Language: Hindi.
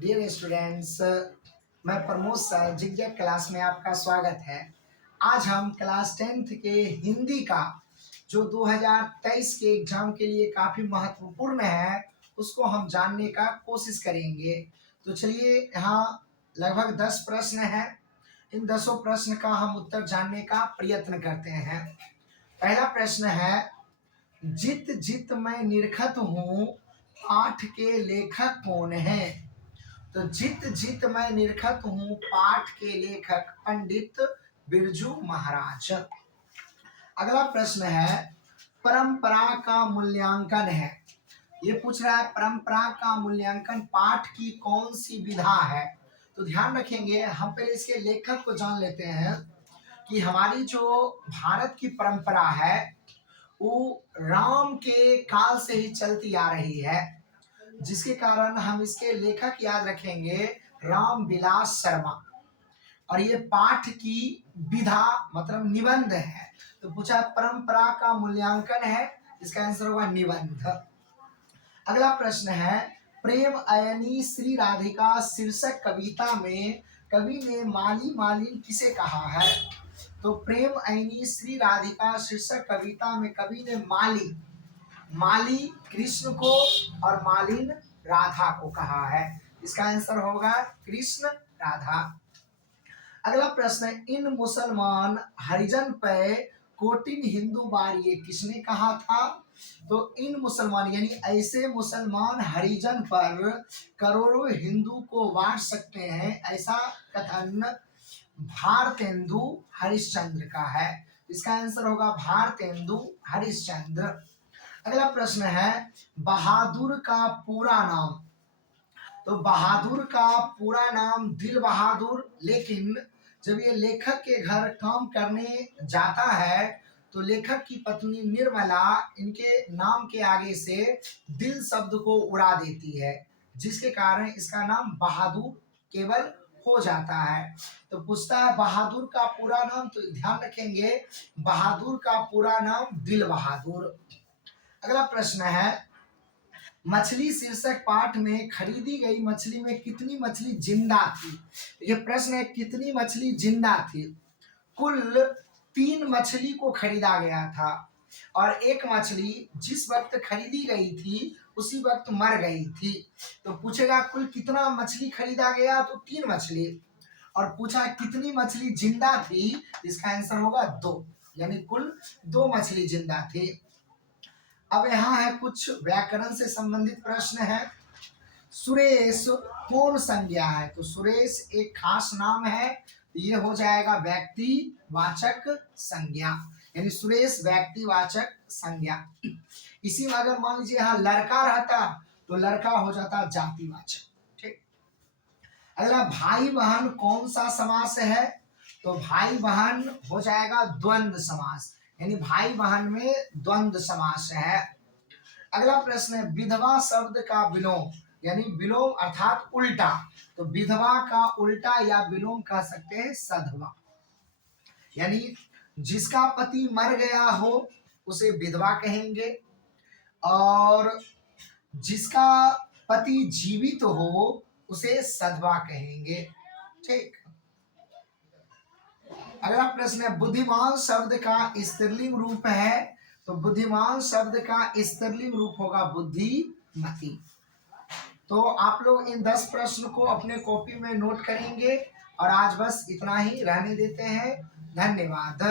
डियर स्टूडेंट्स, मैं प्रमोद सर जिगजैग क्लास में आपका स्वागत है। आज हम क्लास 10th के हिंदी का जो 2023 के एग्जाम के लिए काफ़ी महत्वपूर्ण है उसको हम जानने का कोशिश करेंगे। तो चलिए, यहाँ लगभग 10 प्रश्न हैं। इन 10 प्रश्न का हम उत्तर जानने का प्रयत्न करते हैं। पहला प्रश्न है, जित जित मैं निरखत हूँ पाठ के लेखक कौन है? तो जित जित मैं निरखत हूँ पाठ के लेखक पंडित बिरजू महाराज। अगला प्रश्न है, परंपरा का मूल्यांकन है। ये पूछ रहा है परंपरा का मूल्यांकन पाठ की कौन सी विधा है? तो ध्यान रखेंगे, हम पहले इसके लेखक को जान लेते हैं कि हमारी जो भारत की परंपरा है वो राम के काल से ही चलती आ रही है, जिसके कारण हम इसके लेखक याद रखेंगे राम विलास शर्मा। और ये पाठ की विधा मतलब निबंध है। तो पूछा परंपरा का मूल्यांकन है, इसका आंसर होगा निबंध। अगला प्रश्न है, प्रेम अयनी श्री राधिका शीर्षक कविता में कवि ने माली मालिन किसे कहा है? तो प्रेम अयनी श्री राधिका शीर्षक कविता में कवि ने माली कृष्ण को और मालिन राधा को कहा है। इसका आंसर होगा कृष्ण राधा। अगला प्रश्न है, इन मुसलमान हरिजन पे कोटिन हिंदू बार ये किसने कहा था? तो इन मुसलमान यानी ऐसे मुसलमान हरिजन पर करोड़ों हिंदू को बांट सकते हैं, ऐसा कथन भारतेंदु हरिश्चंद्र का है। इसका आंसर होगा भारतेंदु हरिश्चंद्र। अगला प्रश्न है, बहादुर का पूरा नाम। तो बहादुर का पूरा नाम दिल बहादुर, लेकिन जब ये लेखक के घर काम करने जाता है तो लेखक की पत्नी निर्मला इनके नाम के आगे से दिल शब्द को उड़ा देती है, जिसके कारण इसका नाम बहादुर केवल हो जाता है। तो पूछता है बहादुर का पूरा नाम, तो ध्यान रखेंगे बहादुर का पूरा नाम दिल बहादुर। अगला प्रश्न है, मछली शीर्षक पाठ में खरीदी गई मछली में कितनी मछली जिंदा थी? ये प्रश्न है, कितनी मछली जिंदा थी? कुल 3 मछली को खरीदा गया था और एक मछली जिस वक्त खरीदी गई थी उसी वक्त मर गई थी। तो पूछेगा कुल कितना मछली खरीदा गया? तो 3 मछली। और पूछा कितनी मछली जिंदा थी? इसका आंसर होगा 2, यानी कुल 2 मछली जिंदा थी। अब यहाँ है कुछ व्याकरण से संबंधित प्रश्न है। सुरेश कौन संज्ञा है? तो सुरेश एक खास नाम है, ये हो जाएगा व्यक्तिवाचक संज्ञा, यानी सुरेश व्यक्तिवाचक संज्ञा। इसी में अगर मान लीजिए यहाँ लड़का रहता तो लड़का हो जाता जातिवाचक। ठीक। अगला, भाई बहन कौन सा समास है? तो भाई बहन हो जाएगा द्वंद्व समास, यानी भाई बहन में द्वंद्व समास है। अगला प्रश्न है, विधवा शब्द का विलोम, यानी विलोम अर्थात उल्टा। तो विधवा का उल्टा या विलोम कह सकते हैं सधवा, यानी जिसका पति मर गया हो उसे विधवा कहेंगे और जिसका पति जीवित हो उसे सधवा कहेंगे। ठीक। अगला प्रश्न है, बुद्धिमान शब्द का स्त्रीलिंग रूप है। तो बुद्धिमान शब्द का स्त्रीलिंग रूप होगा बुद्धिमती। तो आप लोग इन 10 प्रश्न को अपने कॉपी में नोट करेंगे और आज बस इतना ही रहने देते हैं। धन्यवाद।